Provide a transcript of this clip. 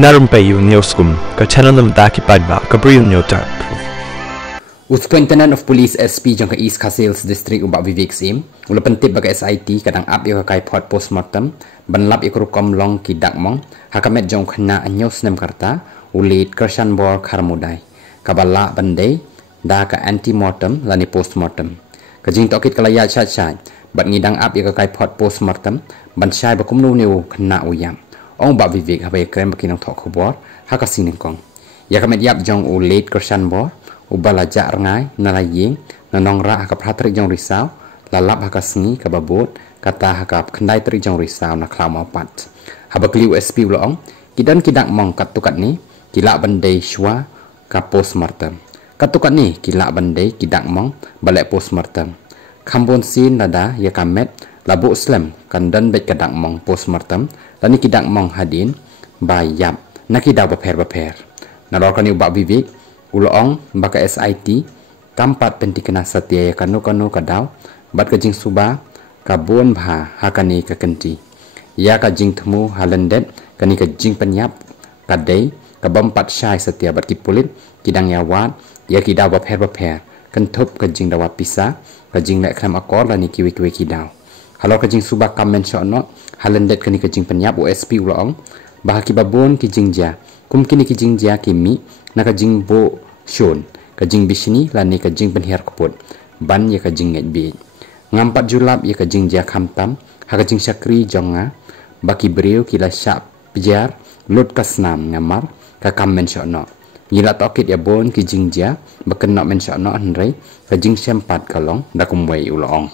Narumpayu Neoskum, ka channel ng Daki Pagba, Gabriel Nyotar. Superintendent of Police SP jangka East Casales District ubak Vivek Sim, ula pentip baga SIT kadang ap yo kai pot postmortem, banlap ikru kom long ki dakmong, hakamet jong khna anyos nem karta, ulit Kershan Bor Karmudai, kabala bandai, da ka anti-mortem lani postmortem. Kajing tokit kalaya chat-chat, bat ngidang ap yo kai pot postmortem, ban syai bakumnu niu khna uyam. Ong ba Vivek habai krem bakinang thok khobor, hakasin kong. Ya kamet yap jong ulit Kershan Bor, ubala jak rengai nalaying nanong ra hakap hatrik jong risau lalap hakasngi kababut kata hakap kendai trik jong risau na klau mapat habakli USP ulong kidan kidak mong katukat ni kilak bandai shwa ka postmortem katukat ni kilak bandai kidak mong balek postmortem kambon sin nada ya kamet labu slam kandan bet kadak mong postmortem lani kidak mong hadin bayap nakidaw baper narokani ubak Vivek ulong baka SIT kampat penti kena setia kanu kadau bat kajing suba kabun bha hakani kekenti ya kajing temu halendet kani kajing penyap kadai kabampat syai setia bat kipulit kidang yawat ya kidau baper kentup kajing dawat pisah kajing nek kram akor lani kiwi kidau halo kajing suba kamen syono halendet kani kajing penyap USP ulong bahaki babon kijing ja kumkini kijing ja kimi na kajing bo Shun, kajing bisini lani kajing penhiar keput, ban ya kajing ngetbi. Ngampat julap ya kajing ja kamtam, ha kajing syakri jonga, baki beriu kila syak pijar, lut kasnam ngamar, kakam mensyono. Yila tokit ya bon kajing ja, bakenok mensyono henrei, kajing sempat kalong, dakumwai ulong.